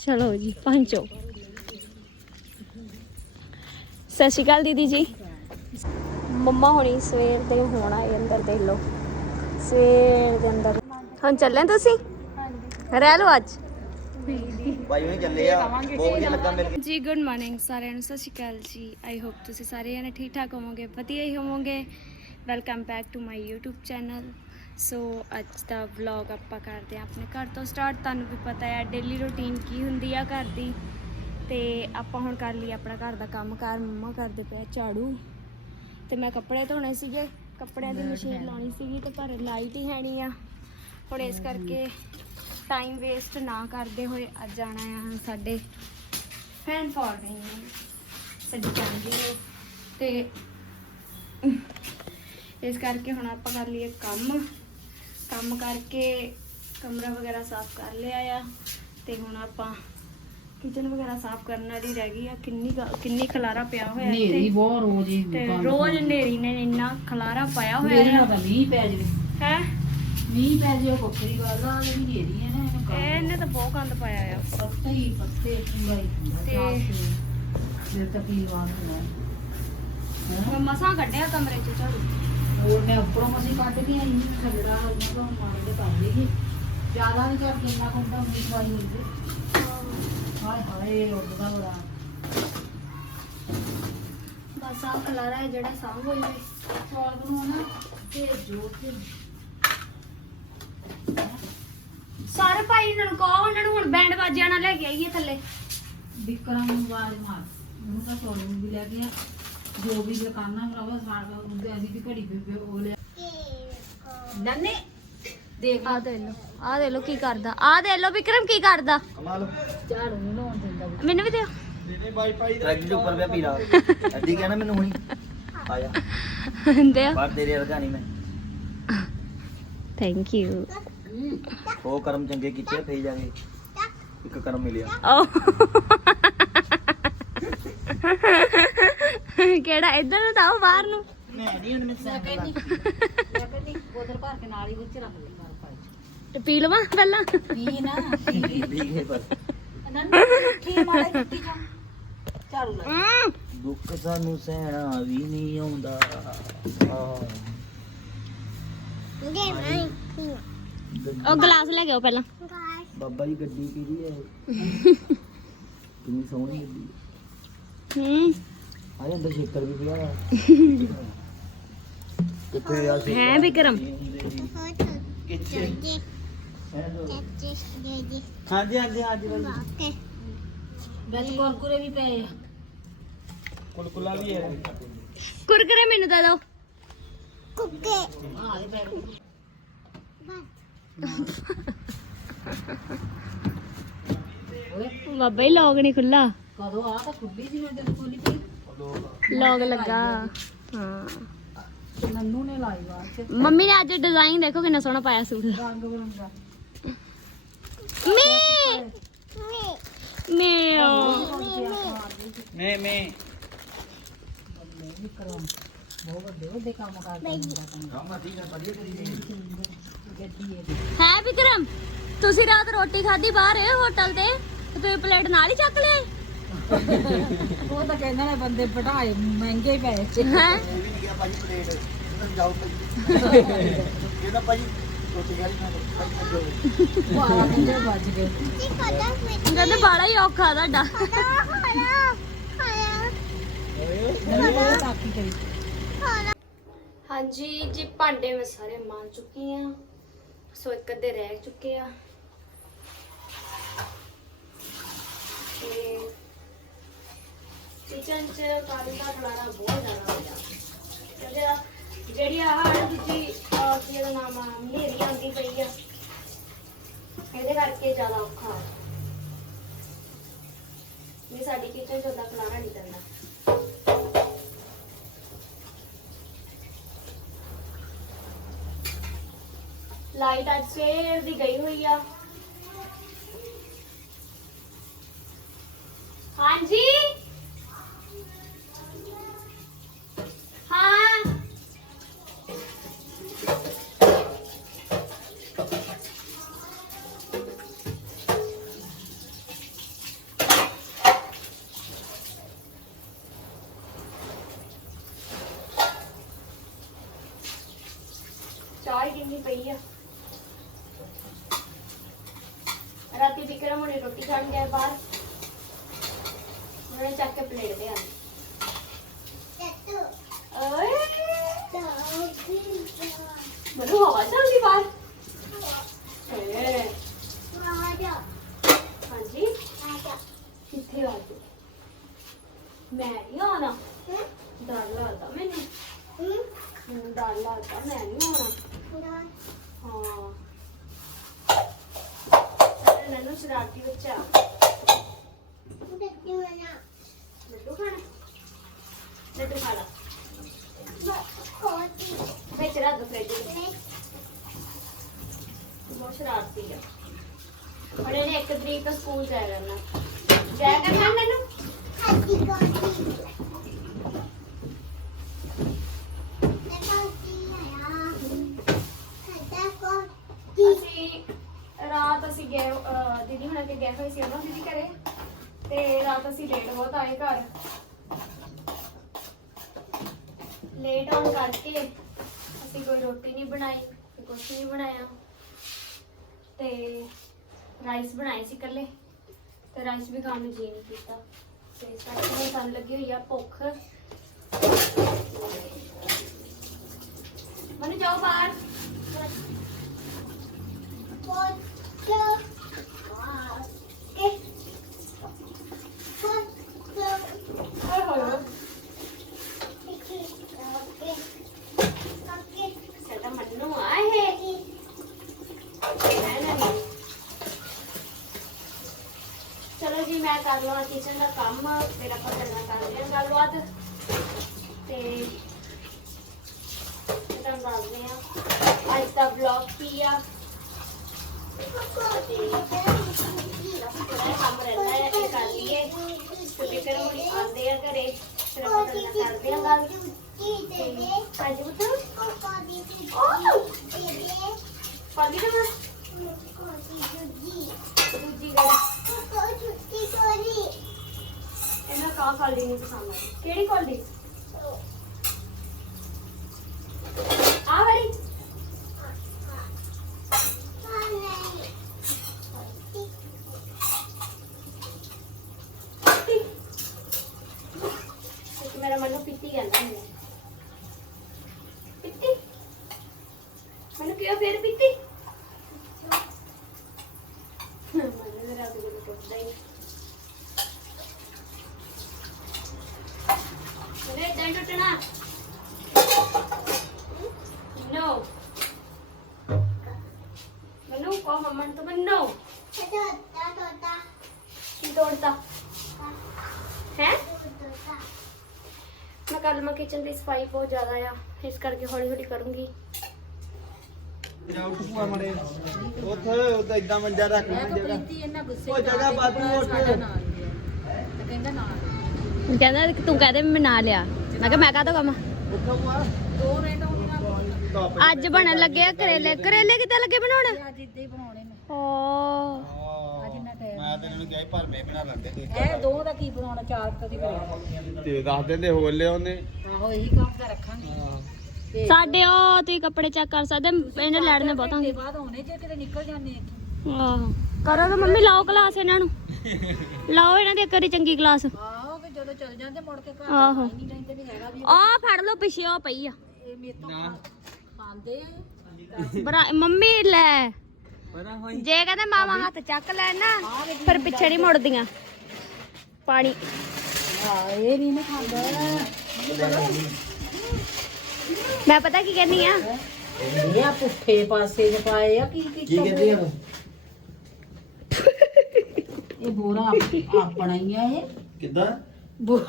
ਚਲੋ ਜੀ ਪਹੁੰਚੋ ਸਤਿ ਸ਼੍ਰੀ ਅਕਾਲ ਦੀਦੀ ਜੀ। ਮੰਮਾ ਹੁਣੀ ਸਵੇਰ ਦੇ ਹੁਣ ਆਏ ਅੰਦਰ ਦੇਖ ਲਓ। ਸਵੇਰ ਦੇ ਅੰਦਰ। ਹੁਣ ਚੱਲੇ ਤੁਸੀਂ? ਰਹਿ ਲਓ ਅੱਜ। ਭਾਈ ਉਹੀ ਚੱਲੇ ਆ। ਬਹੁਤ ਵਧੀਆ ਲੱਗਾ ਮਿਲ ਕੇ ਜੀ ਗੁੱਡ ਮਾਰਨਿੰਗ ਸਾਰਿਆਂ ਨੂੰ। ਸਤਿ ਸ਼੍ਰੀ ਅਕਾਲ ਜੀ। ਆਈ ਹੋਪ ਤੁਸੀਂ ਸਾਰੇ ਜਣੇ ਠੀਕ ਠਾਕ ਹੋਵੋਗੇ ਵਧੀਆ ਹੀ ਹੋਵੋਗੇ। Welcome back to my YouTube channel so ਅੱਜ ਦਾ ਵਲੌਗ ਆਪਾਂ ਕਰਦੇ ਹਾਂ ਆਪਣੇ ਘਰ ਤੋਂ ਸਟਾਰਟ ਤੁਹਾਨੂੰ ਵੀ ਪਤਾ ਹੈ ਡੇਲੀ ਰੁਟੀਨ ਕੀ ਹੁੰਦੀ ਆ ਘਰ ਦੀ। ਤੇ ਆਪਾਂ ਹੁਣ ਕਰ ਲਈ ਆਪਣਾ ਘਰ ਦਾ ਕੰਮ। ਕਾਰ ਮੰਮਾ ਕਰਦੇ ਪਿਆ ਝਾੜੂ। ਤੇ ਮੈਂ ਕੱਪੜੇ ਧੋਣੇ ਸੀਗੇ। ਕੱਪੜਿਆਂ ਦੀ ਮਸ਼ੀਨ ਲਾਉਣੀ ਸੀਗੀ ਤੇ ਪਰ ਲਾਈਟ ਹੀ ਹੈ ਨਹੀਂ ਆ। ਹੁਣ ਇਸ ਕਰਕੇ ਟਾਈਮ ਵੇਸਟ ਨਾ ਕਰਦੇ ਹੋਏ ਅੱਜ ਜਾਣਾ ਆ ਸਾਡੇ ਫੈਨ ਫੋਲੋਇੰਗ ਸਾਡੀ ਨੂੰ। ਤੇ ਇਸ ਕਰਕੇ ਹੁਣ ਆਪਾਂ ਕਰ ਲਈਏ ਕੰਮ। ਕੰਮ ਕਰਕੇ ਕਮਰਾ ਵਗੈਰਾ ਸਾਫ਼ ਕਰ ਲਿਆ ਆ ਤੇ ਹੁਣ ਆਪਾਂ ਕਿਚਨ ਵਗੈਰਾ ਸਾਫ਼ ਕਰਨ ਵਾਲੀ ਰਹਿ ਗਈ ਆ। ਕਿੰਨੀ ਕਿੰਨੀ ਖਲਾਰਾ ਪਿਆ ਹੋਇਆ ਨੇਰੀ ਬਹੁਤ ਰੋਜ਼ ਹੀ ਤੇ ਰੋਜ਼ ਨੇਰੀ ਨੇ ਇੰਨਾ ਖਲਾਰਾ ਪਾਇਆ ਹੋਇਆ ਤਾਂ ਮੀਂਹ ਪੈ ਜਵੇ। ਹੈ? ਮੀਂਹ ਪੈ ਜੇ ਉਹ ਆ ਇਹ ਨੇਰੀ ਹੈ ਨਾ ਇਹਨੂੰ ਤਾਂ ਬਹੁਤ ਗੰਦ ਪਾਇਆ ਆ। ਪੱਤੇ ਹੀ ਪੱਤੇ ਪੂਰਾ ਹੀ ਤੇ- ਮੇਰੇ ਤਾਂ ਹੋਣਾ ਮੈਂ ਮਸਾਂ ਕੱਢਿਆ ਕਮਰੇ ਚ ਝਾੜੂ। ਹੋਰ ਮੈਂ ਉੱਪਰੋਂ ਮਸੀਂ ਕੱਢ ਕੇ ਆਈ ਨਹੀਂ ਖਗੜਾ ਉਹਨਾਂ ਤੋਂ ਮਾਰ ਕੇ ਕਰ ਲਈਏ। ਜ਼ਿਆਦਾ ਨਹੀਂ ਕਰ ਕਿੰਨਾ ਕੁੰਦਾ ਮੀਂਹ ਵਾਲੀ ਹੁੰਦੀ। ਹਾਏ ਹਾਏ ਉੱਡਦਾ ਬੜਾ। ਬਸ ਆ ਖਲਾਰਾ ਹੈ ਜਿਹੜਾ ਸਾਂਭ ਹੋ ਜਾਵੇ ਚੌਲ ਬਣਾਉਣਾ ਤੇ ਜੋ ਤੇ ਸਾਰੇ ਭਾਈ ਇਹਨਾਂ ਨੂੰ ਕਹੋ ਉਹਨਾਂ ਨੂੰ ਹੁਣ ਬੈਂਡ ਬਾਜਿਆਂ ਨਾਲ ਲੈ ਕੇ ਆਈਏ ਥੱਲੇ। ਵਿਕਰਮ ਨੂੰ ਆਵਾਜ਼ ਮਾਰ। ਉਹਨੂੰ ਤਾਂ ਨੂੰ ਵੀ ਲੈ ਗਿਆ ਜੋ ਵੀ ਦੁਕਾਨਾਂ ਭਰਾਵਾ ਸਾਰਾ ਉਹਦੇ ਅਸੀਂ ਵੀ ਘੜੀ ਪੇ ਹੋ ਲਿਆ। ਨੰਨੇ ਦੇਖ। ਆ ਦੇ ਲੋ ਆ ਦੇ ਲੋ ਕੀ ਕਰਦਾ। ਆ ਦੇ ਲੋ ਵਿਕਰਮ ਕੀ ਕਰਦਾ। ਕਮਾਲ। ਝਾੜੂ ਨਹੀਂ ਲਾਉਣ ਦਿੰਦਾ ਵੀ। ਮੈਨੂੰ ਵੀ ਦਿਓ। ਟਰੈਕਟਰ ਦੇ ਉੱਪਰ ਪਿਆ ਪੀਲਾ। ਅੱਡੀ ਕਹਿਣਾ ਮੈਨੂੰ ਹੁਣੀ। ਆਇਆ ਦਿਓ। ਬਾਹਰ ਤੇਰੇ ਵਰਗਾ ਨਹੀਂ ਮੈਂ। ਥੈਂਕ ਯੂ ਉਹ ਕਰਮ ਚੰਗੇ ਕੀਤੇ ਫੇਰ ਜਾ ਕੇ ਇੱਕ ਕਰਮ ਮਿਲਿਆ। ਓ ਕਿਹੜਾ ਇੱਧਰ ਨੂੰ ਤਾਂ ਬਾਹਰ ਨੂੰ। ਮੈਂ ਨਹੀਂ ਹੁਣ ਮੈਂ ਕਹਿੰਦੀ ਮੈਂ ਕਹਿੰਦੀ ਬੋਤਲ ਭਰ ਕੇ ਨਾਲ ਹੀ ਵਿੱਚ ਰੱਖ ਲਈ ਮਾਰ ਪਾਈ ਤੇ ਪੀ ਲਵਾਂ ਪਹਿਲਾਂ? ਪੀ ਨਾ। ਪੀ ਠੀਕ ਹੈ ਪਰ ਨੰਨੇ ਉੱਠੀ ਮਾੜਾ ਚੁੱਕੀ ਜਾ। ਝਾੜੂ ਲਾ। ਹਮ, ਦੁੱਖ ਸਾਨੂੰ ਸਹਿਣਾ ਵੀ ਨਹੀਂ ਆਉਂਦਾ। ਆਹ। ਉਹ ਗਲਾਸ ਲੈ ਕੇ ਆਓ ਪਹਿਲਾਂ। ਬਾਬਾ ਜੀ ਗੱਡੀ ਕਿਹਦੀ ਹੈ ਕਿੰਨੀ ਸੋਹਣੀ ਗੱਡੀ ਹੂੰ। ਜਾ ਅੰਦਰ ਸ਼ੇਕਰ ਵੀ ਪਿਆ। ਆ ਕਿੱਥੇ ਆ ਸ਼ੇਕਰ? ਹੈ ਵਿਕਰਮ ਕਿੱਥੇ? ਹੈ ਦੋ। ਹਾਂਜੀ ਹਾਂਜੀ ਹਾਂਜੀ ਬਾਜੀ ਵਿੱਚ ਕੁਰਕੁਰੇ ਵੀ ਪਏ ਆ। ਕੁਲਕੁਲਾ ਵੀ ਹੈ। ਕੁਰਕਰੇ ਮੈਨੂੰ ਦੇ ਦਿਓ। ਹਾਂ ਇਹ ਬੈਠ ਬਾਬਾ ਹੀ ਲੋਗ ਨਹੀਂ ਖੁੱਲਾ ਕਦੋਂ ਆ ਤਾਂ ਖੁੱਲੀ ਸੀ ਮੈਂ ਤੈਨੂੰ ਖੋਲੀ ਲੋਗ। ਲੱਗਾ। ਹਾਂ। ਨੰਨੂ ਨੇ ਲਾਈ ਬਾਅਦ ਚ। ਮੰਮੀ ਨੇ ਅੱਜ ਡਿਜ਼ਾਈਨ ਦੇਖੋ ਕਿੰਨਾ ਸੋਹਣਾ ਪਾਇਆ ਸੂਟ ਦਾ। ਰੰਗ ਬਰੰਗਾ। ਮੀ! ਮੀ! ਮੈਂ ਮੈਂ। ਬਹੁਤ ਵੱਡੇ ਵੱਡੇ ਕੰਮ ਕਰਦਾ ਹੁੰਦਾ ਤਾਂ ਕੰਮ ਠੀਕ ਹੈ ਵਧੀਆ ਕਰੀ ਜੀ ਗੱਡੀ ਹੈ ਹੈ ਵਿਕਰਮ ਤੁਸੀਂ ਰਾਤ ਰੋਟੀ ਖਾਧੀ ਬਾਹਰ ਹੋਟਲ ਤੇ ਤੇ ਤੁਸੀਂ ਪਲੇਟ ਨਾਲ ਹੀ ਚੱਕ ਲਿਆਏ ਉਹ ਤਾਂ ਕਹਿੰਦਾ ਨੇ ਬੰਦੇ ਵਢਾਏ ਮਹਿੰਗੇ ਪਏ ਹੈ? ਇਹ ਵੀ ਨਹੀਂ ਗਿਆ ਭਾਜੀ ਪਲੇਟ ਇੱਧਰ ਜਾਓ ਭਾਜੀ ਇਹਦਾ ਭਾਜੀ ਰੋਟੀ ਖਾਲੀ ਮੈਂ ਭਾਜੀ ਵਾਹ ਕਿੰਨੇ ਵੱਜ ਗਏ ਕਹਿੰਦੇ ਬਾਲਾ ਹੀ ਔਖਾ ਤੁਹਾਡਾ। ਨੰਨੂ ਉਹ ਤਾਕੀ ਕਰੀ ਹਾਂਜੀ ਜੀ ਭਾਂਡੇ ਮੈਂ ਸਾਰੇ ਮਾਂ ਚੁੱਕੀ ਆ। ਸੋ ਇੱਕ ਅੱਧੇ ਰਹਿ ਚੁੱਕੇ ਆ। ਤੇ ਕਿਚਨ ਚ ਕਾਲੀ ਦਾ ਖਲਾਰਾ ਬਹੁਤ ਜ਼ਿਆਦਾ ਹੋ ਗਿਆ ਜਿਹੜਾ ਜਿਹੜੀ ਆਹ ਦੂਜੀ ਕੀ ਇਹਦਾ ਨਾਮ ਆ, ਹਨੇਰੀ ਆਉਂਦੀ ਪਈ ਆ। ਇਹਦੇ ਕਰਕੇ ਜ਼ਿਆਦਾ ਔਖਾ ਵੀ ਸਾਡੀ ਕਿਚਨ ਚ ਉਹਦਾ ਖਲਾਰਾ ਨਹੀਂ ਕਰਨਾ ਲਾਈਟ ਅੱਜ ਸਵੇਰ ਦੀ ਗਈ ਹੋਈ ਆ ਹਾਂਜੀ ਹਾਂ ਪਈ ਆ ਰਾਤੀ ਵਿਕਰਮ ਹੁਣੇ ਰੋਟੀ ਖਾਣ ਗਏ ਬਾਹਰ ਉਹਨੇ ਚੱਕ ਕੇ ਪਲੇਟ ਤੇ ਆ ਓਏ ਮੈਨੂੰ ਹਵਾ ਚੱਲਦੀ ਬਾਹਰ ਏ ਹਾਂਜੀ ਕਿੱਥੇ ਆ ਤੂੰ ਮੈਂ ਨਹੀਂ ਆਉਣਾ ਡਰ ਲੱਗਦਾ ਮੈਨੂੰ ਮੈਨੂੰ ਡਰ ਲੱਗਦਾ ਮੈਂ ਨਹੀਂ ਆਉਣਾ ਹਾਂ ਅਰੇ ਮੈਨੂੰ ਸ਼ਰਾਰਤੀ ਬੱਚਾ ਲੱਡੂ ਖਾਣਾ ਲੱਡੂ ਖਾ ਲਾ ਵਿੱਚ ਰੱਖ ਦੋ ਫ੍ਰਿਜ ਵਿੱਚ ਬਹੁਤ ਸ਼ਰਾਰਤੀ ਆ ਪਰ ਇਹਨੇ ਇੱਕ ਤਰੀਕ ਤੋਂ ਸਕੂਲ ਜਾਇਆ ਕਰਨਾ ਜਾਇਆ ਕਰਨਾ ਮੈਨੂੰ ਅਸੀਂ ਰਾਤ ਅਸੀਂ ਗਏ, ਅਹ, ਦੀਦੀ ਹੁਣਾਂ ਕੇ ਗਏ ਹੋਏ ਸੀ ਉਹਨਾਂ ਦੀਦੀ ਘਰੇ, ਤੇ ਰਾਤ ਅਸੀਂ ਲੇਟ ਬਹੁਤ ਆਏ ਘਰ। ਲੇਟ ਆਉਣ ਕਰਕੇ ਅਸੀਂ ਕੋਈ ਰੋਟੀ ਨਹੀਂ ਬਣਾਈ, ਤੇ ਕੁਛ ਨਹੀਂ ਬਣਾਇਆ। ਤੇ ਰਾਈਸ ਬਣਾਏ ਸੀ ਇਕੱਲੇ, ਤੇ ਰਾਈਸ ਵੀ ਖਾਣ ਨੂੰ ਜੀ ਨਹੀਂ ਕੀਤਾ। ਤੇ ਇਸ ਕਰਕੇ ਹੁਣ ਸਾਨੂੰ ਲੱਗੀ ਹੋਈ ਆ, ਭੁੱਖ। ਮੈਨੂੰ ਜਾਓ ਬਾਹਰ। ਓਏ ਹੋਏ ਹੋਏ ਸਾਡਾ ਮੰਨੂ ਆਏ ਹੈ ਮੈਂ ਨਾ ਨਹੀਂ। ਚਲੋ ਜੀ ਮੈਂ ਕਰ ਲਵਾਂ ਕਿਚਨ ਦਾ ਕੰਮ ਫਿਰ ਆਪਾਂ ਕਰਨਾ ਕਰਦੇ ਹਾਂ ਗੱਲਬਾਤ ਤੇ ਮੈਂ ਤੁਹਾਨੂੰ ਦੱਸਦੇ ਹਾਂ ਅੱਜ ਦਾ ਵਲੌਗ ਕੀ ਆ ਤੇ ਜਿਹੜਾ ਕੰਮ ਰਹਿੰਦਾ ਹੈ ਇਹ ਕਰ ਲਈਏ ਤੇ ਫਿਕਰ ਹੋਣੀ ਆਉਂਦੇ ਆ ਘਰੇ ਫਿਰ ਆਪਾਂ ਤੁਹਾਡੇ ਨਾਲ ਕਰਦੇ ਹਾਂ ਗੱਲ ਤੇ ਅੱਜ ਬੁੱਤ ਪਾਦੀ ਨਾ ਦੂਜੀ ਗੱਲ ਇਹਨਾਂ ਕਾ ਕਾਲੀ ਨਹੀਂ ਪਸੰਦ ਆਈ ਕਿਹੜੀ ਕਾਲੀ ਆ ਵਾਲੀ ਪਿੱਤੀ ਇੱਕ ਮੇਰਾ ਮਨ ਪਿੱਤੀ ਕਹਿੰਦਾ ਮੈਨੂੰ ਪਿੱਤੀ ਮੈਨੂੰ ਕਿਹਾ ਫੇਰ ਪਿੱਤੀ ਮੈਨੂੰ ਮੇਰਾ ਤੇ ਕੋਈ ਟੁੱਟਦਾ ਹੀ ਨਹੀਂ ਮੇਰੇ ਏਦਾਂ ਹੀ ਟੁੱਟਣਾ ਨੋ ਮੈਨੂੰ ਕੋ ਮੰਮਨ ਤੋਂ ਮੈਨੂੰ ਕੀ ਤੋੜਤਾ ਹੈ ਮੈਂ ਕੱਲ ਮੈਂ ਕਿਚਨ ਦੀ ਸਫ਼ਾਈ ਬਹੁਤ ਜ਼ਿਆਦਾ ਆ ਇਸ ਕਰਕੇ ਹੌਲੀ ਹੌਲੀ ਕਰੂੰਗੀ। ਜਾਓ ਟੁਕਵਾ ਮੜੇ ਉੱਥੇ ਉੱਤੇ ਇਦਾਂ ਮੰਜਾ ਰੱਖ ਮੈਂ ਲਈ ਕਿਹਾ ਜਗ੍ਹਾ ਪ੍ਰੀਤੀ ਇਹਨਾਂ ਗੁੱਸੇ ਉਹ ਨਾਲ ਜਗ੍ਹਾ ਬਾਅਦ ਨੂੰ ਉੱਠ। ਤੇ ਕਹਿੰਦਾ। ਕਹਿੰਦਾ ਤੂੰ ਕਹਦੇ ਮੈਂ ਨਾ ਲਿਆ ਮੈਂ ਕਿਹਾ ਮੈਂ ਕਾਹਤੋਂ ਕਮਾ ਉੱਠੋ ਦੋ ਅੱਜ ਬਣਨ ਲੱਗੇ ਆ ਕਰੇਲੇ। ਕਰੇਲੇ। ਕਿੱਦਾਂ ਲੱਗੇ ਬਣਾਉਣ? ਅੱਜ ਇੱਦਾਂ ਹੀ ਬਣਾਉਣੇ ਨੇ। ਓ ਤਾਂ ਇਹਨਾਂ ਨੂੰ ਕਿਹਾ ਸੀ ਭਰਵੇਂ ਬਣਾ ਲੈਂਦੇ ਤੇ ਇਹ ਦੋ ਦਾ ਕੀ ਬਣਾਉਣਾ ਚਾਰ ਕਦੀ ਕਰੇ ਤੇ ਦੱਸ ਦਿੰਦੇ ਹੋਰ ਲਿਆ ਉਹਨੇ। ਆਹੋ ਇਹੀ ਕੰਮ ਤਾਂ ਰੱਖਾਂਗੇ। ਤੇ ਸਾਡੇ ਉਹ ਤੁਸੀਂ ਕੱਪੜੇ ਚੈੱਕ ਕਰ ਸਕਦੇ ਇਹਨੇ ਲੜਨੇ ਬਹੁਤ ਘੰਟੇ ਬਾਅਦ ਆਉਣੇ ਜੇ ਕਿਤੇ ਨਿਕਲ ਜਾਂਦੇ ਇੱਥੋਂ। ਆਹੋ। ਕਰੋ ਤਾਂ ਮੰਮੀ ਲਾਓ ਕਲਾਸ ਇਹਨਾਂ ਨੂੰ। ਲਾਓ ਇਹਨਾਂ ਦੀ ਇੱਕ ਵਾਰੀ ਚੰਗੀ ਕਲਾਸ ਆਹੋ ਕਿ ਜਦੋਂ ਚੱਲ ਜਾਂਦੇ ਮੁੜ ਕੇ ਘਰ ਆਹੋ। ਨਹੀਂ ਰਹਿੰਦੇ ਵੀ ਹੈਗਾ ਵੀ ਆ ਫੜ ਲਓ ਪਿੱਛੇ ਉਹ ਪਈ ਆ। ਇਹ ਮੇਰੇ ਤੋਂ ਖਾਂਦੇ ਆ। ਬਰਾ ਮੰਮੀ ਲੈ। ਪਤਾ ਹੋਈ। ਜੇ ਕਹਿੰਦੇ ਮਾਵਾ ਹੱਥ ਚੱਕ ਲੈਣ ਨਾ ਫਿਰ ਪਿੱਛੇ ਨਹੀਂ ਮੁੜਦੀਆਂ। ਪਾਣੀ। ਹਾਂ ਇਹ ਨਹੀਂ ਨਾ ਖਾਂਦਾ। ਮੈਂ ਪਤਾ ਕੀ ਕਹਿੰਦੀ ਆ? ਇਹ ਆ ਪੁੱਠੇ ਪਾਸੇ ਚ ਪਾਏ ਆ ਕੀ ਕੀ ਕੀ ਕਹਿੰਦੀ ਆ ਇਹ ਬੋਰਾ ਆਪ- ਆਪਣਾ ਹੀ ਆ ਇਹ। ਕਿੱਦਾਂ? ਬੋ-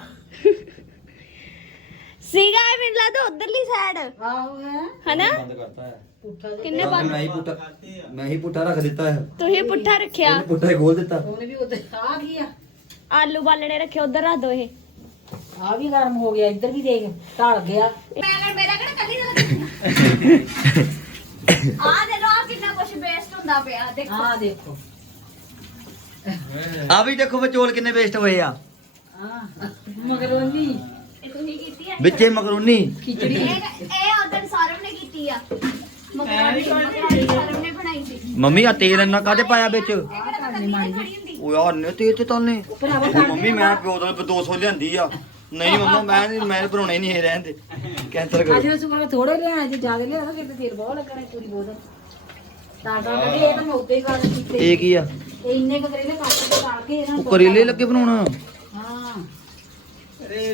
ਸੀਗਾ ਇਹ ਮੈਨੂੰ ਲੱਗਦਾ ਉਧਰਲੀ ਸਾਈਡ ਆਹੋ ਹੈ। ਹਨਾ? ਬੰਦ ਕਰਤਾ ਹੈ। ਪੁੱਠਾ ਜਿਹਾ ਕਿੰਨੇ ਮੈਂ ਬੰਦ ਹੀ ਪੁੱਟਾ ਮੈਂ ਹੀ ਪੁੱਟਾ ਰੱਖ ਦਿੱਤਾ ਹੈ। ਤੁਸੀਂ ਪੁੱਠਾ ਰੱਖਿਆ। ਹੀ ਖੋਲ ਦਿੱਤਾ। ਉਹਨੇ ਵੀ ਉਧਰ ਆ? ਗਿਆ ਆਲੂ ਬਾਲਣੇ ਰੱਖੇ ਉਧਰ ਰੱਖ ਦੋ ਇਹ। ਆ ਵੀ ਗਰਮ ਹੋ ਗਿਆ ਇੱਧਰ ਵੀ ਦੇਖ ਢਲ ਗਿਆ। ਮੈਂ ਮੇਰਾ ਕਿਹੜਾ ਕੱਲੀ ਦਾ ਆ ਦੇ ਲੋ ਆ ਕਿੰਨਾ ਕੁਝ ਵੇਸਟ ਹੁੰਦਾ ਪਿਆ ਦੇਖੋ। ਆ ਦੇਖੋ। ਆ ਵੀ ਦੇਖੋ ਵਿਚੋਲ ਕਿੰਨੇ ਵੇਸਟ ਹੋਏ ਆ। ਆ ਮਗਰੋਨੀ ਇਹ ਤੁਸੀਂ ਕੀਤੀ ਵਿੱਚੇ ਮਕਰੂਨੀ? ਖਿਚੜੀ। ਇਹ ਇਹ ਉਦੋਂ ਸਾਰਵ ਨੇ ਕੀਤੀ ਆ। ਮੰਮੀ ਆ ਤੇਲ ਇੰਨਾ ਕਾਹਦੇ ਪਾਇਆ ਵਿੱਚ? ਓ ਯਾਰ ਨੇ ਤੇਲ ਤੇ ਤਾਲਨੇ ਮੰਮੀ ਮੈਂ ਪਿਓ ਦਾ 200 ਲਿਆਂਦੀ ਆ। ਨਹੀਂ ਮੰਮਾ ਮੈਂ ਨੀ- ਮੈਂ ਬਣਾਉਣੇ ਨਹੀਂ ਇਹ ਰਹਿਣ ਦੇ। ਕੈਂਸਲ ਅੱਜ ਕਰੋ ਮੈਂ ਸੁਣਾ ਥੋੜੇ ਲਿਆਣਾ ਜੇ ਜ਼ਿਆਦਾ ਫਿਰ ਤੇ ਤੇਲ ਬਹੁਤ ਲੱਗਣਾ ਪੂਰੀ ਬੋਤਲ ਤਾਂ ਤਾਂ ਇਹ ਤਾਂ ਮੈਂ ਉੱਤੇ ਹੀ ਕਰ ਦਿੱਤੇ। ਇਹ ਕੀ ਆ? ਇਹ ਇੰਨੇ ਕੁ ਕਰੇਲੇ ਕੱਟ ਕੇ ਕੇ ਇਹਨਾਂ ਨੂੰ ਕਰੇਲੇ ਲੱਗੇ ਬਣਾਉਣਾ।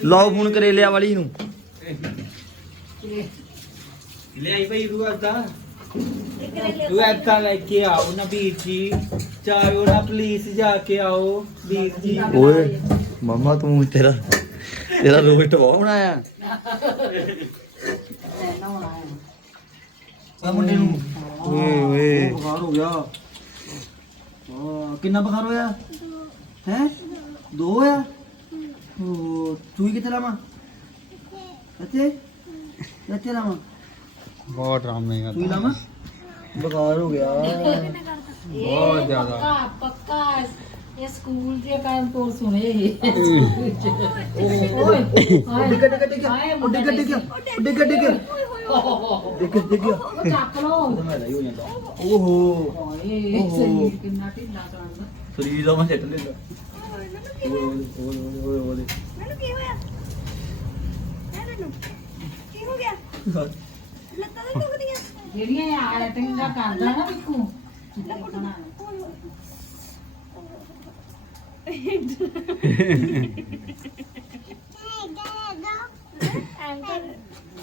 ਲਾਓ ਫੋਨ ਕਰੇਲਿਆਂ ਵਾਲੀ ਨੂੰ। ਲਿਆਈ ਭਾਈ ਤੂੰ ਏਦਾਂ। ਤੂੰ ਏਦਾਂ ਲੈ ਕੇ ਆਓ ਨਾ ਵੀਰ ਜੀ। ਚਾਹੋ ਨਾ ਪਲੀਜ਼ ਜਾ ਕੇ ਆਓ ਵੀਰ ਜੀ। ਓਏ ਮਮਾ ਤੂੰ ਤੇਰਾ ਤੇਰਾ ਰੋਸਟ ਬਹੁਤ ਬਣਾਇਆ। ਆ ਮੁੰਡੇ ਨੂੰ। ਓਏ ਓਏ। ਬੁਖਾਰ ਹੋ ਗਿਆ। ਆ ਕਿੰਨਾ ਬੁਖਾਰ ਹੋਇਆ? ਹੈ? ਦੋ ਹੋਇਆ? ਉਹ ਚੂਈ ਕਿੱਥੇ ਲਾਵਾਂ? ਇੱਥੇ? ਇੱਥੇ ਲਾਵਾਂ? ਬਹੁਤ ਡਰਾਮੇ ਚੂਈ ਲਾਵਾਂ? ਬੁਖਾਰ ਹੋ ਗਿਆ। ਬਹੁਤ ਜ਼ਿਆਦਾ। ਪੱਕਾ ਪੱਕਾ। ਇਹ ਸਕੂਲ ਦੇ ਕੰਮ ਤੋਂ ਸੁਣੇ ਇਹ। ਓਏ। ਡਿੱਗ ਡਿੱਗ ਡਿੱਗ ਉਹ ਡਿੱਗ ਡਿੱਗ ਉਹ ਡਿੱਗ ਡਿੱਗ ਡਿੱਗ ਡਿੱਗ ਉਹ ਚੱਕ ਲੋ ਓਹੋ। ਓਏ ਸਰੀਰ ਕਿੰਨਾ ਢਿੱਲਾ ਕਰਦਾ ਸਰੀਰ ਦਾ ਮੈਂ ਸੱਟ ਲੈਂਦਾ ਓਏ ਓਏ ਓਏ ਓਏ ਮੈਨੂੰ ਕੀ ਹੋਇਆ ਹੈ ਤੈਨੂੰ ਕੀ ਹੋ ਗਿਆ ਲੱਤਾਂ ਤਾਂ ਦੁਖਦੀਆਂ ਜਿਹੜੀਆਂ ਇਹ ਐਕਟਿੰਗ ਦਾ ਕਰਦਾ ਨਾ ਬਿੱਕੂ ਐਂਕਰ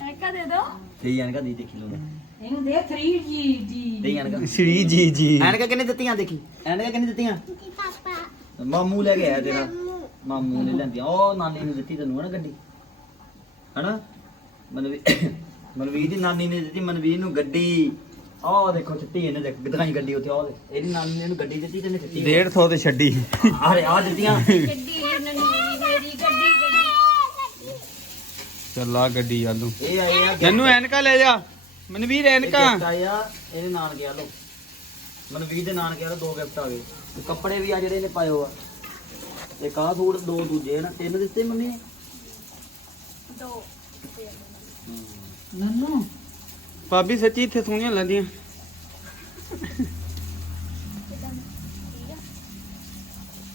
ਐਂਕਰ ਦੇ ਦੋ ਤੇ ਐਨਕਾ ਦੀ ਦੇਖੀ ਲੋ ਇਹਨੂੰ ਦੇ 3G ਜੀ ਤੇ ਐਨਕਾ। ਸ਼੍ਰੀ ਜੀ ਜੀ। ਐਨਕਾ ਕਿੰਨੇ ਦਿੱਤੀਆਂ ਦੇਖੀ? ਐਨਕਾ ਕਿੰਨੇ ਦਿੱਤੀਆਂ? ਪਾਪਾ ਮਾਮੂ ਲੈ ਕੇ ਆਇਆ ਤੇਰਾ। ਮਾਮੂ। ਨੇ ਲੈਂਦੀਆਂ ਉਹ ਨਾਨੀ ਨੂੰ ਦਿੱਤੀ ਤੈਨੂੰ ਹਨਾ ਗੱਡੀ? ਹਨਾ? ਮਨਵੀਰ ਮਨਵੀਰ ਦੀ ਨਾਨੀ ਨੇ ਦਿੱਤੀ ਮਨਵੀਰ ਨੂੰ ਗੱਡੀ। ਆਹ ਦੇਖੋ ਚਿੱਟੀ ਇਹਨੇ ਦੇਖ ਦਿਖਾਈ ਗੱਡੀ ਉੱਥੇ ਆਹ ਦੇ। ਇਹਦੀ ਨਾਨੀ ਨੇ ਇਹਨੂੰ ਗੱਡੀ ਦਿੱਤੀ ਤੇ ਇਹਨੇ ਚਿੱਟੀ 150 ਤੇ ਛੱਡੀ। ਆਹ ਆ ਦਿੱਤੀਆਂ। ਗੱਡੀ ਨੰਨੀ ਮੇਰੀ ਗੱਡੀ ਗੱਡੀ ਚੱਲਾ ਗੱਡੀ ਆਲੂ। ਇਹ ਆਏ ਆ ਨੰਨੂ ਐਨਕਾ ਲੈ ਜਾ। ਮਨਵੀਰ ਐਨਕਾ। ਗਿਫਟ ਆਇਆ ਇਹਦੇ ਨਾਲ ਗਿਆ ਲੋ ਮਨਵੀਰ ਦੇ ਨਾਲ ਗਿਆ ਦੋ ਗਿਫਟ ਆ ਗਏ। ਤੇ ਕੱਪੜੇ ਵੀ ਆ ਜਿਹੜੇ ਇਹਨੇ ਹੋ ਆ। ਤੇ ਕਾਹ ਸੂਟ ਦੋ ਦੂਜੇ ਨਾ। ਤਿੰਨ ਦਿੱਤੇ ਮੰਮੀ ਨੇ? ਦੋ। ਨੰਨੂ। ਭਾਬੀ ਸੱਚੀ ਇੱਥੇ ਸੋਹਣੀਆਂ ਲੱਗਦੀਆਂ।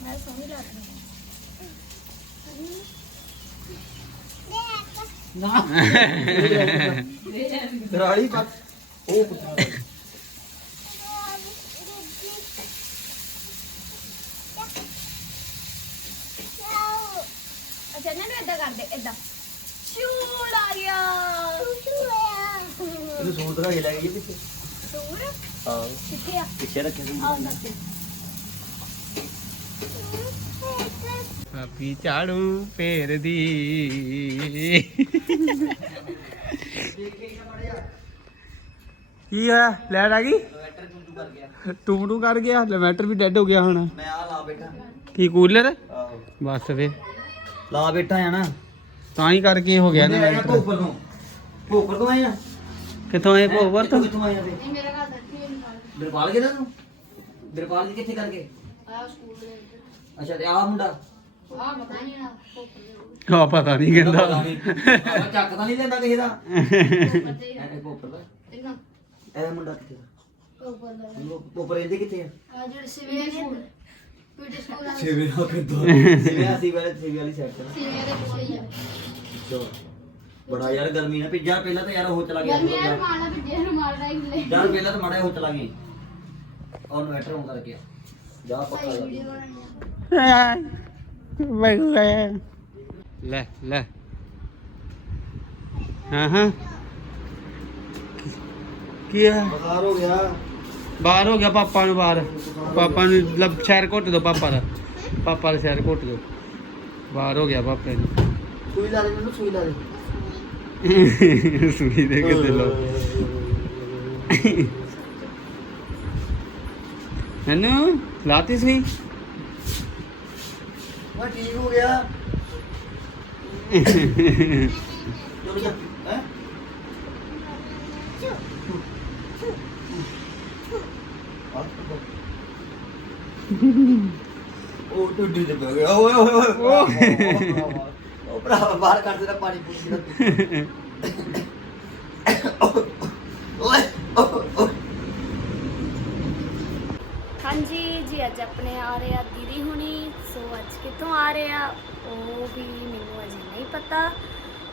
ਮੈਂ ਸੋਹਣੀ ਲੱਗਦੀ ਨਾ। ਦਰਾੜੀ ਪਾ ਉਹ ਅੱਛਾ ਇਹਨਾਂ ਨੂੰ ਏਦਾਂ ਕਰਦੇ ਏਦਾਂ। ਸ਼ੂਲ ਆ ਗਿਆ। ਇਹਨੂੰ ਸੂਟ ਦਿਖਾ ਕੇ ਲੈ ਗਈ ਪਿੱਛੇ। ਸ਼ੂਲ ਆਹ ਕਿੱਥੇ ਆ? ਪਿੱਛੇ ਰੱਖੇ ਸੀ। ਆਹ ਦੱਸ ਭਾਬੀ ਝਾੜੂ ਫੇਰਦੀ। ਕੀ ਆ ਲੈਟ ਆ ਗਈ? ਇਨਵਰਟਰ ਟੂਟੂ ਕਰ ਗਿਆ। ਕਰ ਲੈਮੈਟਰ ਵੀ ਡੈਡ ਹੋ ਗਿਆ ਹੁਣ। ਮੈਂ ਆ ਲਾ ਬੈਠਾ ਕੀ ਕੂਲਰ? ਆਹੋ। ਬਸ ਵੇ ਲਾ ਬੈਠਾ ਆ ਨਾ। ਤਾਂ ਹੀ ਕਰਕੇ ਹੋ ਗਿਆ ਮੈਂ ਆਇਆ ਲੈਮੈਟਰ ਭੋਪਰ ਤੋਂ ਭੋਪਰ ਤੋਂ ਆਇਆ ਕਿੱਥੋਂ ਆਏ ਭੋਗਵਰ ਤੋਂ? ਕਿੱਥੋਂ ਆਇਆ ਤੇ? ਇਹ ਮੇਰਾ ਘਰ ਦੱਸੀ ਨਹੀਂ ਬਿਰਪਾਲ ਕਿਹਦਾ ਤੂੰ? ਬਿਰਪਾਲ ਜੀ ਕਿੱਥੇ ਕਰਕੇ? ਆ ਸਕੂਲ ਦੇ ਅੱਛਾ ਤੇ ਆਹ ਮੁੰਡਾ? ਆ ਪਤਾ ਨਹੀਂ ਨਾ ਆ ਪਤਾ ਨਹੀਂ ਕਹਿੰਦਾ। ਆਹ ਚੱਕ ਤਾਂ ਨਹੀਂ ਲੈਂਦਾ ਕਿਸੇ ਦਾ। ਇਹ ਭੋਪਰ ਦਾ। ਇਹ ਮੁੰਡਾ ਕਿੱਥੇ ਦਾ? ਉੱਪਰ ਦਾ। ਭੋਪਰ ਇਹਦੇ ਕਿੱਥੇ ਆ? ਆ ਜਿਹੜੇ ਸਿਵੇ ਨੇ ਪੀਟੀ ਸਕੂਲ ਆ ਸਿਵੇ ਆ ਕਿੱਦਾਂ ਆ ਸਿਵੇ ਵਾਲੀ ਸਿਵੇ ਵਾਲੀ ਸਾਈਡ ਤੇ ਸਿਵੇ ਦੇ ਕੋਲ ਹੀ ਆ। ਚਲੋ। ਬੜਾ ਯਾਰ ਗਰਮੀ ਨਾ ਭਿੱਜਾ ਪਹਿਲਾਂ ਤਾਂ ਯਾਰ ਉਹ ਚਲਾ ਗਿਆ। ਗਰਮੀ ਯਾਰ ਮਾਲਾ ਵੀ ਜੇ ਰੁਮਾਲ ਹੀ ਲੈ ਯਾਰ ਪਹਿਲਾਂ ਤਾਂ ਮਾੜਾ ਉਹ ਚਲਾ ਗਈ। ਔਰ ਇਨਵਰਟਰ on ਕਰਕੇ। ਆ। ਜਾ ਪੱਕਾ ਭਾਈ ਜਾ। ਵੀਡੀਓ ਬਣਾਈ ਆ। ਲੈ ਲੈ। ਹਾਂ ਹਾਂ। ਕੀ ਆ ਬੁਖਾਰ ਹੋ ਗਿਆ। ਬਾਹਰ ਹੋ ਗਿਆ ਪਾਪਾ ਨੂੰ ਬਾਹਰ। ਪਾਪਾ ਨੂੰ ਲੱਭ ਸ਼ਹਿਰ ਘੁੱਟ ਦੋ ਪਾਪਾ ਦਾ। ਪਾਪਾ ਦਾ ਸ਼ਹਿਰ ਘੁੱਟ ਦੋ। ਬਾਹਰ ਹੋ ਗਿਆ ਪਾਪੇ ਨੂੰ। ਸੂਈ ਲਾ ਦੇ ਮੈਨੂੰ ਸੂਈ ਲਾ ਦੇ। ਸੁਣੀ ਦੇ ਕਿਤੇ ਲੋ। ਨਨੂ ਲਾਤੀ ਸੀ ਮੈਂ ਠੀਕ ਹੋ ਗਿਆ। ਉਹ ਟੁੱਟੀ ਤੇ ਪੈ ਗਿਆ ਓਏ ਓਏ ਓਏ। ਉਹ ਭਰਾ ਬਾਹਰ ਕੱਢ ਦੇ ਪਾਣੀ ਪੁੱਛੀ ਦਾ। ਓਏ ਹਾਂਜੀ ਜੀ ਅੱਜ ਆਪਣੇ ਆ ਰਹੇ ਆ ਦੀਦੀ ਹੁਣੀ। ਸੋ ਅੱਜ ਕਿੱਥੋਂ ਆ ਰਹੇ ਆ ਉਹ ਵੀ ਮੈਨੂੰ ਅਜੇ ਨਹੀਂ ਪਤਾ।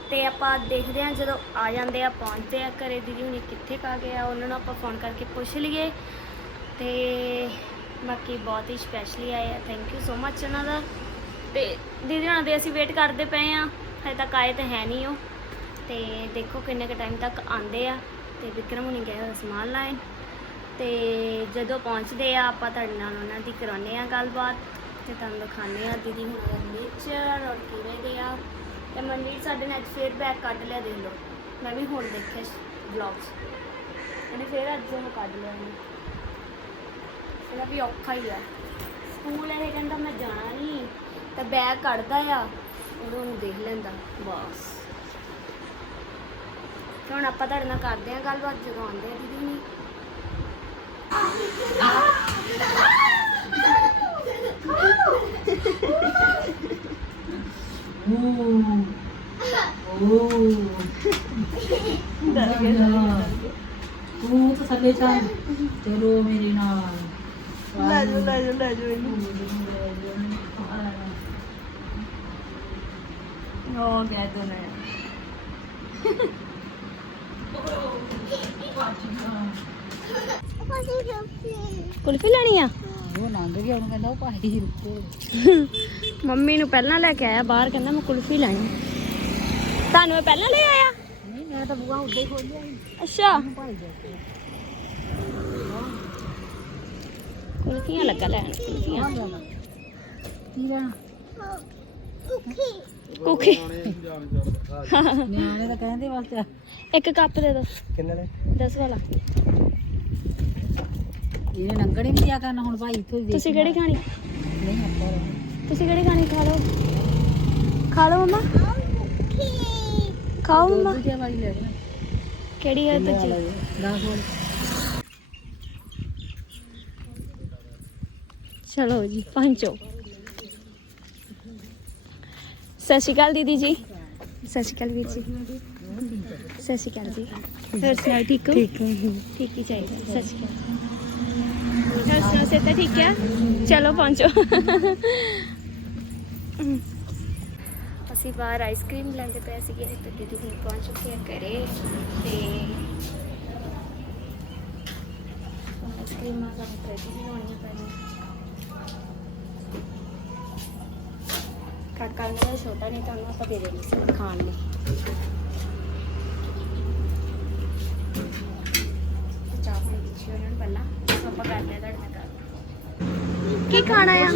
ਤੇ ਆਪਾਂ ਦੇਖਦੇ ਆ ਜਦੋਂ ਆ ਜਾਂਦੇ ਆ ਪਹੁੰਚਦੇ ਆ ਘਰੇ। ਦੀਦੀ ਹੁਣੀ ਕਿੱਥੇ ਕਾ ਗਏ ਆ ਉਹਨਾਂ ਨੂੰ ਆਪਾਂ ਫੋਨ ਕਰਕੇ ਪੁੱਛ ਲਈਏ। ਤੇ ਬਾਕੀ ਬਹੁਤ ਹੀ ਸਪੈਸ਼ਲੀ ਆਏ ਆ। ਥੈਂਕ ਯੂ ਸੋ ਮੱਚ ਉਹਨਾਂ ਦਾ। ਤੇ ਦੀਦੀ ਹੁਣਾਂ ਦੇ ਅਸੀਂ ਵੇਟ ਕਰਦੇ ਪਏ ਆ। ਹਜੇ ਤੱਕ ਆਏ ਤਾਂ ਹੈ ਨਹੀਂ ਉਹ। ਤੇ ਦੇਖੋ ਕਿੰਨੇ ਕੁ ਟਾਈਮ ਤੱਕ ਆਉਂਦੇ ਆ। ਤੇ ਵਿਕਰਮ ਹੁਣੀ ਗਏ ਹੋਏ ਸਮਾਨ ਲੈਣ। ਤੇ ਜਦੋਂ ਪਹੁੰਚਦੇ ਆ, ਆਪਾਂ ਤੁਹਾਡੇ ਨਾਲ ਉਹਨਾਂ ਦੀ ਕਰਾਉਂਦੇ ਆ ਗੱਲਬਾਤ। ਤੇ ਤੁਹਾਨੂੰ ਦਿਖਾਉਂਦੇ ਆ ਦੀਦੀ ਹੁਣਾਂ ਦਾ ਨੇਚਰ ਔਰ ਕਿਵੇਂ ਦੇ ਆ। ਤੇ ਮਨਵੀਰ, ਸਾਡੇ ਨਾਲ ਅੱਜ ਫੇਰ ਬੈਗ ਕੱਢ ਲਿਆ ਦੇਖ ਲਓ। ਮੈਂ ਵੀ ਹੁਣ ਦੇਖਿਆ ਵਲੌਗ 'ਚ ਇਹਨੇ ਫੇਰ ਅੱਜ ਉਹ ਕੱਢ ਲਿਆ ਇਹਨੇ ਇਹਦਾ ਵੀ ਔਖਾ ਹੀ ਆ। ਸਕੂਲ ਇਹ ਕਹਿੰਦਾ ਮੈਂ ਜਾਣਾ ਨਹੀਂ ਤੇ ਬੈਗ ਕੱਢਦਾ ਆ ਉਹਨੂੰ ਦੇਖ ਲੈਂਦਾ ਬਸ। ਤੇ ਹੁਣ ਆਪਾਂ ਤੁਹਾਡੇ ਨਾਲ ਕਰਦੇ ਆ ਗੱਲਬਾਤ ਜਦੋਂ ਆਉਂਦੇ ਆ ਦੀਦੀ ਨਹੀਂ। ਤੂੰ ਤਾਂ ਥੱਲੇ ਚੱਲ ਚਲੋ ਮੇਰੇ ਨਾਲ। ਲੈ ਜਾ ਲੈ ਜਾ ਲੈ ਜਾ ਹੋ ਗਿਆ ਦੋਨੇ ਕੁਲਫੀ ਲੈਣੀ ਆ? ਉਹ ਲੰਘ ਗਿਆ ਉਹਨੂੰ ਕਹਿੰਦਾ ਉਹ ਰੁਕੋ। ਮੰਮੀ ਨੂੰ ਪਹਿਲਾਂ ਲੈ ਕੇ ਆਇਆ ਬਾਹਰ ਕਹਿੰਦਾ ਮੈਂ ਕੁਲਫੀ ਲੈਣੀ। ਤੁਹਾਨੂੰ ਇਹ ਪਹਿਲਾਂ ਲੈ ਆਇਆ? ਨਹੀਂ ਮੈਂ ਤਾਂ ਬੁਆ ਉੱਡੇ ਖੋਲਿਆ ਅੱਛਾ। ਭਾਈ ਕੁਲਫੀਆਂ ਲੱਗਾ ਲੈਣ ਕੁਲਫੀਆਂ ਕੀ ਲੈਣਾ ਕੁਕੀ ਨਿਆਣੇ ਤਾਂ ਕਹਿੰਦੇ ਵਾਸਤੇ ਇੱਕ ਕੱਪ ਦੇ ਦਿਓ ਕਿੰਨੇ ਨੇ 10 ਵਾਲਾ ਇਹਨੇ ਲੰਗੜੇ ਵੀ ਦਿਆ ਕਰਨਾ ਹੁਣ ਭਾਈ ਇੱਥੋਂ ਹੀ ਦੇਖ ਤੁਸੀਂ ਕਿਹੜੀ ਖਾਣੀ ਨਹੀਂ ਆਪਾਂ ਤੁਸੀਂ ਕਿਹੜੀ ਖਾਣੀ ਖਾ ਲਓ ਖਾ ਲਓ ਮਮਾ ਖਾਓ ਮਮਾ ਦੁੱਧ ਵਾਲੀ ਲੈ ਲੈਣਾ ਕਿਹੜੀ ਹੈ ਦੂਜੀ 10 ਵਾਲੀ ਚਲੋ ਜੀ ਪਹੁੰਚੋ ਸਤਿ ਸ਼੍ਰੀ ਅਕਾਲ ਦੀਦੀ ਜੀ। ਸਤਿ ਸ਼੍ਰੀ ਅਕਾਲ ਵੀਰ ਜੀ। ਸਤਿ ਸ਼੍ਰੀ ਅਕਾਲ ਜੀ। ਹੋਰ ਸੁਣਾਓ ਠੀਕ ਹੋ? ਠੀਕ ਠੀਕ ਹੀ ਚਾਹੀਦਾ ਸਤਿ ਸ਼੍ਰੀ ਅਕਾਲ। ਹੋਰ ਸੁਣਾਓ ਸੇ ਤਾਂ ਠੀਕ ਹੈ? ਚਲੋ ਪਹੁੰਚੋ ਅਸੀਂ ਬਾਹਰ ਆਈਸਕ੍ਰੀਮ ਲੈਂਦੇ ਪਏ ਸੀਗੇ ਤੇ ਦੀਦੀ ਹੁਣ ਪਹੁੰਚ ਚੁੱਕੇ ਆ ਘਰੇ ਤੇ ਆਈਸਕ੍ਰੀਮ ਆ ਸਾਨੂੰ ਫ੍ਰਿਜ ਵੀ ਲਾਉਣੀਆਂ ਕਾਕਾ ਮੇਰਾ ਛੋਟਾ ਨਹੀਂ ਤਾਂ ਉਹਨੂੰ ਆਪਾਂ ਦੇ ਦੇਣੀ ਸੀ ਖਾਣ ਲਈ। ਕੀ ਆ?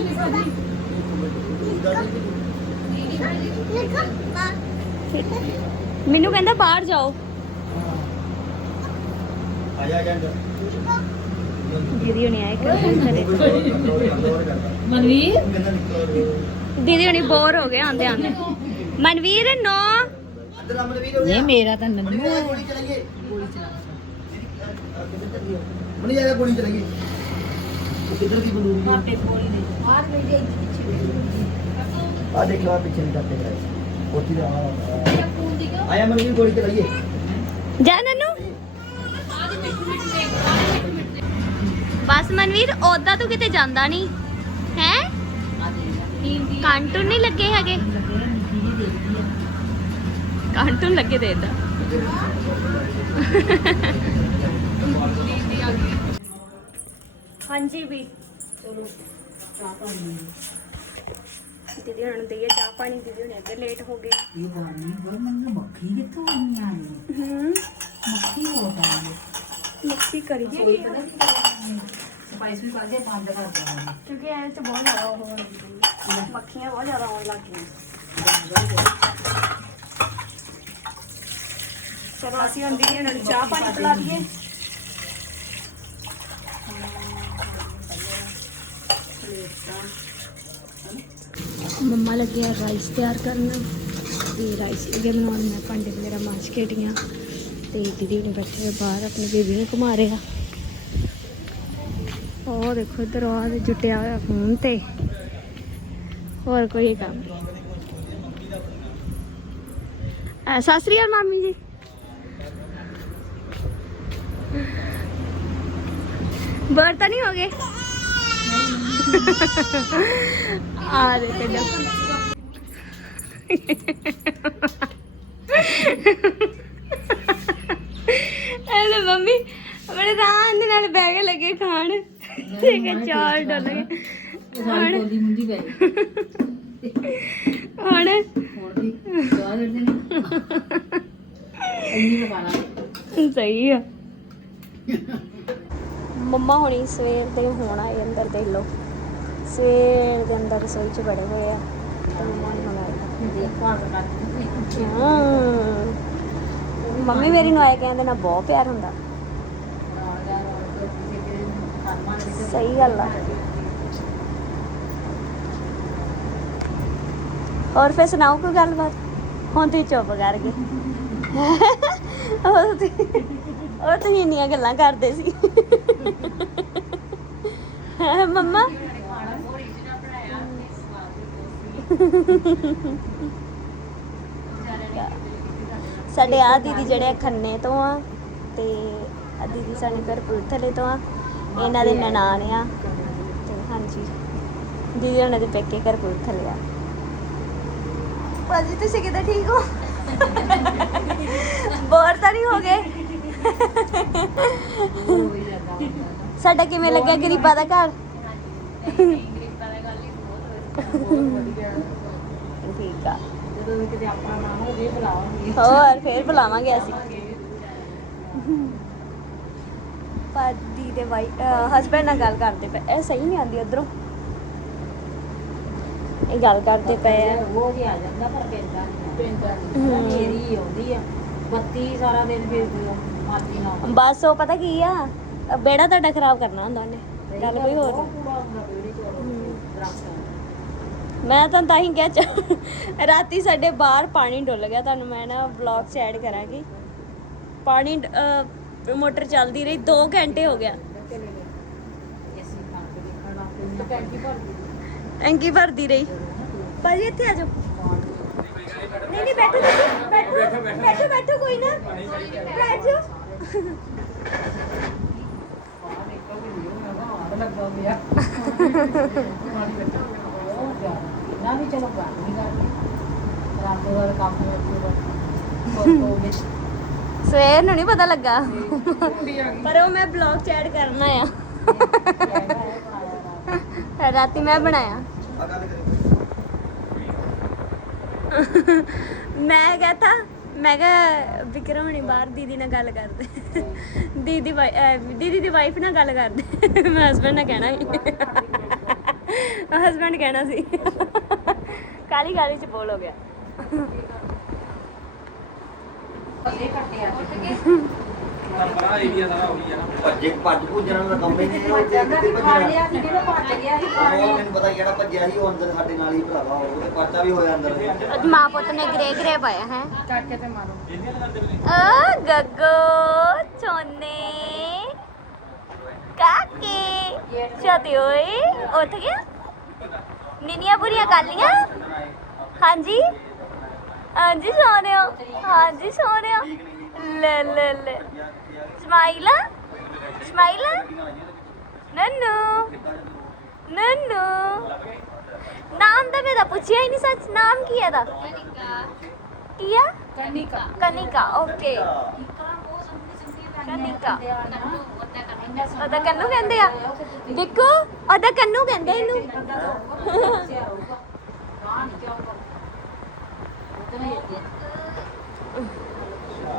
ਮੈਨੂੰ ਕਹਿੰਦਾ ਬਾਹਰ ਜਾਓ। ਆ ਜਾ ਜਾ ਦੀਦੀ ਹੁਣੀ ਆਏ ਘਰੇ। ਮਨਵੀਰ ਦੀਦੀ ਹੁਣੀ ਬੋਰ ਹੋ ਗਏ ਆਂਦੇ ਆਂਦੇ ਮਨਵੀਰ ਨੋ। ਇਹ ਮੇਰਾ ਤਾਂ ਨੰਨੂ ਮਣੀ ਹੈ ਗੋਲੀ ਚਲਾਈਏ ਮਣੀ ਜਾ ਗੋਲੀ ਚਲਾਈਏ। ਕਿੱਧਰ ਦੀ ਬੰਦੂਕ ਆਪੇ ਕੋਲ ਨਹੀਂ ਆਹ ਮੇਰੇ ਆ ਦੇਖ ਲਓ ਪਿੱਛੇ ਨੂੰ ਟੱਪੇ ਗਏ। ਉੱਥੇ ਦਾ ਆ ਆਇਆ ਮਨਵੀਰ ਗੋਲੀ ਚਲਾਈਏ। ਜਾ ਨਨੂ। ਬਸ ਮਨਵੀਰ ਓਦਾਂ ਤੂੰ ਕਿਤੇ ਜਾਂਦਾ ਨਹੀਂ। ਹੈ? ਕਾਂਟੂਨ ਨਹੀਂ ਲੱਗੇ ਹੈਗੇ? ਕਾਂਟੂਨ ਲੱਗੇ ਦੇ ਦਾ ਹਾਂਜੀ ਵੀ। ਦੀਦੀ ਹੁਣ ਦਈਏ ਚਾਹ ਪਾਣੀ ਦੀਦੀ ਹੁਣ ਅੱਗੇ ਲੇਟ ਹੋ ਗਏ। ਇਹ ਬਾਣੀ ਬਰਮਨ ਮੱਖੀ ਕਿੱਥੋਂ ਆਈ ਆ ਹੂੰ। ਮੱਖੀ ਹੋ। ਗਈ ਮਿਕਸੀ ਕਰੀ ਸਪਾਈਸ ਵੀ ਪਾ ਦੇ ਬੰਦ ਕਰ ਦਿੰਦਾ ਕਿਉਂਕਿ ਇਹਦੇ ਚ ਬਹੁਤ ਜ਼ਿਆਦਾ ਉਹ ਹੋ ਰਹੀ ਹੈ ਮੱਖੀਆਂ ਬਹੁਤ ਜ਼ਿਆਦਾ ਆਉਣ ਲੱਗ ਗਈਆਂ ਚਲੋ ਅਸੀਂ ਹੁਣ ਦੀਦੀ ਇਹਨਾਂ ਨੂੰ ਚਾਹ ਪਾਣੀ ਪਿਲਾ ਦਈਏ ਮੰਮਾ ਲੱਗੇ ਆ ਰਾਈਸ ਤਿਆਰ ਕਰਨ ਤੇ ਰਾਈਸ ਲੱਗੇ ਬਣਾਉਣ ਮੈਂ ਭਾਂਡੇ ਵਗੈਰਾ ਮਾਂਜ ਕੇ ਹਟੀਆਂ ਤੇ ਦੀਦੀ ਨੇ ਬੈਠੇ ਹੋਏ ਬਾਹਰ ਆਪਣੀ ਬੇਬੀ ਨੂੰ ਘੁਮਾ ਰਿਹਾ ਉਹ ਦੇਖੋ ਇਧਰ ਆ ਜੁਟਿਆ ਹੋਇਆ ਫੋਨ ਤੇ। ਹੋਰ ਕੋਈ ਕੰਮ? ਨਹੀਂ ਸਤਿ ਸ੍ਰੀ ਅਕਾਲ ਮਾਮੀ ਜੀ। ਬਰ ਤਾਂ ਨਹੀਂ ਹੋ ਗਏ? ਆ ਦੇ ਕਿੱਡਾ ਐਲੇ ਮੰਮੀ ਬੜੇ ਆਰਾਮ ਦੇ ਨਾਲ ਬਹਿ ਕੇ ਲੱਗੇ ਖਾਣ। ਤੇ ਕਿ ਚਾਰ ਡੋਲ। ਗਏ ਸਾਰੀ ਕੋਲੀ ਮੁੰਦੀ ਪੈ ਗਈ। ਹੁਣ? ਹੁਣ ਵੀ ਚਾਹ ਦੇ ਦੇ ਇੰਨੀ ਲਗਾਣਾ ਸਹੀ ਆ। ਮੰਮਾ ਹੁਣੀ ਸਵੇਰ ਦੇ ਹੁਣ ਆਏ ਅੰਦਰ ਦੇਖ ਲਓ। ਸਵੇਰ ਦੇ ਅੰਦਰ ਰਸੋਈ 'ਚ ਬੜੇ ਹੋਏ ਆ। ਤੇ ਮੰਮਾ ਨੇ ਹਾਂ। ਮੰਮੀ ਮੇਰੀ ਨੂੰ ਆਏ ਕਹਿੰਦੇ ਨਾ ਬਹੁਤ ਪਿਆਰ ਹੁੰਦਾ। ਸਹੀ ਗੱਲ ਆ। ਹੋਰ ਫਿਰ ਸੁਣਾਓ ਕੋਈ ਗੱਲਬਾਤ? ਹੁਣ ਤੁਸੀਂ ਚੁੱਪ ਕਰ ਗਏ। ਉਹ ਤੁਸੀਂ ਉਹ ਤੁਸੀਂ ਇੰਨੀਆਂ ਗੱਲਾਂ ਕਰਦੇ ਸੀ। ਹੈਂ, ਮੰਮਾ? ਸਾਡੇ ਆ ਦੀਦੀ ਜਿਹੜੇ ਖੰਨੇ ਤੋਂ ਆ ਤੇ ਆ ਦੀਦੀ ਸਾਡੇ ਕਪੂਰਥਲੇ ਤੋਂ ਆ। ਇਹਨਾਂ ਦੇ ਨਨਾਣ ਆ। ਤੇ ਹਾਂਜੀ। ਦੀਦੀ ਉਹਨਾਂ ਦੇ ਪੇਕੇ ਕਪੂਰਥਲੇ ਆ। ਭਾਜੀ ਤੁਸੀਂ ਕਿਦਾਂ ਠੀਕ ਹੋ? ਬੋਰ ਤਾਂ ਨਹੀਂ ਹੋ ਗਏ? ਸਾਡਾ ਕਿਵੇਂ ਲੱਗਿਆ ਗਰੀਬਾਂ ਦਾ ਘਰ? ਠੀਕ ਆ। ਜਦੋਂ ਵੀ ਕਿਤੇ ਆਪਣਾ ਨਾਮ ਹੋਵੇ ਬੁਲਾਵਾਂਗੇ। ਹੋਰ ਫੇਰ ਬੁਲਾਵਾਂਗੇ ਅਸੀਂ। ਪਾਦੀ ਦੇ ਵਾਈ ਹਸਬੰਡ ਨਾਲ ਗੱਲ ਕਰਦੇ ਪਏ। ਇਹ ਸਹੀ ਨਹੀਂ ਆਉਂਦੀ ਉਧਰੋਂ। ਇਹ ਗੱਲ ਕਰਦੇ ਪਏ ਆ। ਉਹ ਜੀ ਆ ਜਾਂਦਾ ਪਰ ਪੈਂਦਾ ਪੈਂਦਾ ਹਮ। ਮੇਰੀ ਆਉਂਦੀ ਆ। ਬੱਤੀ ਸਾਰਾ ਦਿਨ ਫਿਰ ਮਾਤੀ ਨਾ ਬਸ ਉਹ ਪਤਾ ਕੀ ਆ? ਬੇੜਾ ਤੁਹਾਡਾ ਖਰਾਬ ਕਰਨਾ ਹੁੰਦਾ ਉਹਨੇ। ਗੱਲ ਕੋਈ ਹੋਰ ਨਹੀਂ। ਮੈਂ ਤਾਂ ਤਾਂ ਹੀ ਕਿਹਾ ਰਾਤੀ ਸਾਡੇ ਬਾਹਰ ਪਾਣੀ ਡੁੱਲ ਗਿਆ। ਤੁਹਾਨੂੰ ਮੈਂ ਨਾ ਵਲੌਗ 'ਚ ਐਡ ਕਰਾਂਗੀ। ਪਾਣੀ ਮੋਟਰ ਚੱਲਦੀ ਰਹੀ 2 ਘੰਟੇ ਹੋ ਗਿਆ। ਟੈਂਕੀ ਭਰਦੀ ਰਹੀ। ਭਾਜੀ, ਇੱਥੇ ਆ ਜਾਓ। ਨਹੀਂ ਨਹੀਂ, ਬੈਠੋ ਬੈਠੋ ਬੈਠੋ ਬੈਠੋ ਕੋਈ ਨਾ। ਬੈਠ ਜਾਓ। ਲੱਗਾ ਪਿਆ ਨਾ ਵੀ ਚਲੋ ਗੱਲ ਨਹੀਂ ਕਰਦੀ ਰਾਤੋਂ ਦਾ ਕੰਮ ਹੋ ਗਿਆ। ਸਵੇਰ ਨੂੰ ਨਹੀਂ ਪਤਾ ਲੱਗਾ। ਪਰ ਉਹ ਮੈਂ ਬਲੌਗ ਚ ਐਡ ਕਰਨਾ ਆ ਰਾਤੀ ਮੈਂ ਬਣਾਇਆ। ਮੈਂ ਕਹਤਾ ਮੈਂ ਕਿਹਾ ਵਿਕਰਮ ਹਣੀ ਬਾਹਰ ਦੀਦੀ ਨਾਲ ਗੱਲ ਕਰਦੇ। ਦੀਦੀ ਦੀਦੀ ਦੀ ਵਾਈਫ ਨਾਲ ਗੱਲ ਕਰਦੇ। ਮੈਂ ਹਸਬੰਡ ਨਾਲ ਕਹਿਣਾ ਸੀ। ਹਸਬੰਡ ਕਹਿਣਾ ਸੀ। ਕਾਲੀ ਕਾਲੀ ਚ ਬੋਲ ਹੋ ਗਿਆ। ਭੱਜੇ ਭੱਜ ਭੁੱਜਣ ਦਾ ਕੰਮ ਹੀ ਨਹੀਂ ਉਹ ਜੇ ਕਿਤੇ ਭੱਜਣਾ ਸੀ ਜਿਹੜਾ ਭੱਜ ਗਿਆ ਸੀ ਉਹ ਮੈਨੂੰ ਪਤਾ ਕਿਹੜਾ ਭੱਜਿਆ ਸੀ ਉਹ ਅੰਦਰ ਸਾਡੇ ਨਾਲ ਹੀ ਭਰਾਵਾ ਉਹ ਤੇ ਪਾਚਾ ਵੀ ਹੋਇਆ ਅੰਦਰ। ਅੱਜ ਮਾਂ ਪੁੱਤ ਨੇ ਗਰੇ ਗਰੇ ਪਾਇਆ ਹੈ। ਕਾਕੇ ਤੇ ਮਾਰੋ। ਆ ਗੱਗੋ ਚੋਨੇ ਕਾਕੇ ਛੋਟੀ ਓਏ ਉੱਠ ਗਿਆ। ਨਿਨੀਆਂ ਬੁਰੀਆਂ ਕਰ ਲੀਆਂ ਹਾਂਜੀ। ਹਾਂਜੀ ਸੋਨੇ ਹੋ? ਹਾਂਜੀ ਸੋਨੇ ਹੋ? ਲੈ ਲੈ ਲੈ। ਸਮਾਈਲ ਸਮਾਈਲ ਨੰਨੂ ਨੰਨੂ। ਨਾਮ ਤਾਂ ਮੇਰਾ ਪੁੱਛਿਆ ਹੀ ਨਹੀਂ ਸੱਚ। ਨਾਮ ਕੀ ਹੈ ਦਾ ਕੀ ਹੈ ਕਨਿਕਾ। ਕਨਿਕਾ ਓਕੇ। ਕਨਿਕਾ। ਉਹਦਾ ਕੰਨੂ ਕਹਿੰਦੇ ਆ। ਦੇਖੋ ਉਹਦਾ ਕੰਨੂ ਕਹਿੰਦੇ ਇਹਨੂੰ। Thank you.